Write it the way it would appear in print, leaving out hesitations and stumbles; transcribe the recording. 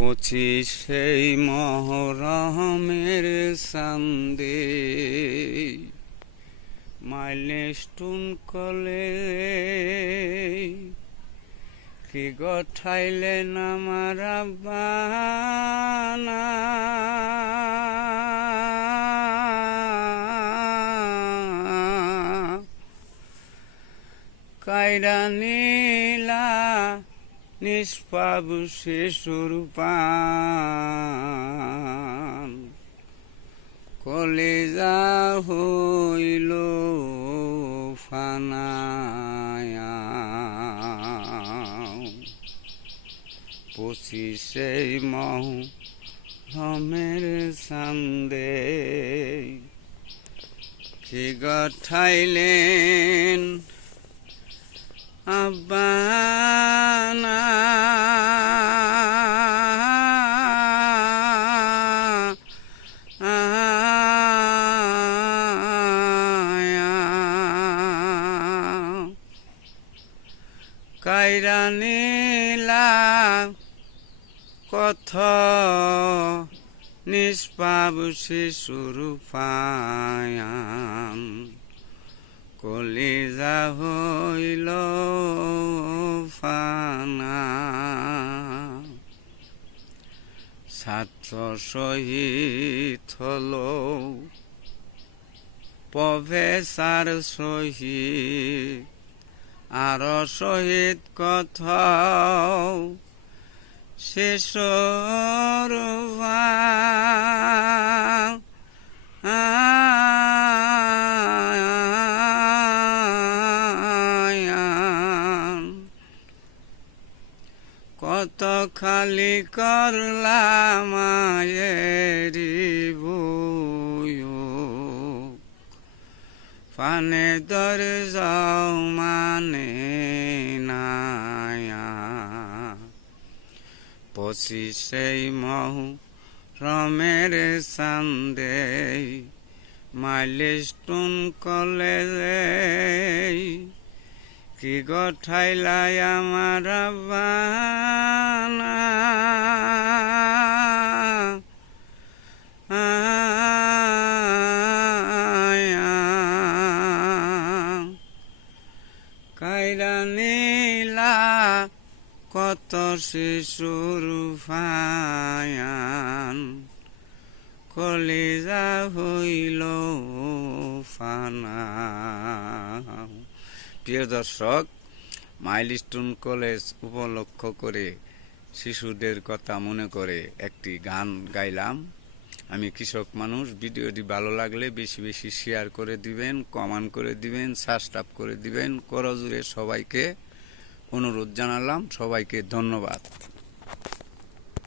পঁচিশেই মহরমের সান্দে মাইলস্টোন কলে কি গঠাইলেন আমার আব্বানা কায়রা নীলা নিষ্পাপ শিশুর পান কলেজা হইল ফানায়া পঁচিশেই মহরমের সান্দে কি গঠাইলেন আব্বানা কায়রা নীলা কত নিষ্পাপ শিশুর পায়ান কলিজা হইল ফানা ছাত্র শহীদ হল প্রফেসর শহীদ আর শহীদ কথা শেষর কত খালি করলাম মায়েরি বুয়ুক ফানে দর যাও মানে নায়া পঁচিশেই মহরমের সান্দে মাইলস্টোন কলেজে কি গঠাইলাই আমার আব্বানা কায়রা নীলা কত শিশুর ফায়ান কলিজা হইল ফানা। প্রিয় দর্শক, মাইলস্টোন কলেজ উপলক্ষ করে শিশুদের কথা মনে করে একটি গান গাইলাম। আমি কৃষক মানুষ। ভিডিওটি ভালো লাগলে বেশি বেশি শেয়ার করে দিবেন, কমেন্ট করে দিবেন, সাবস্ক্রাইব করে দিবেন। করজোড়ে সবাইকে অনুরোধ জানালাম। সবাইকে ধন্যবাদ।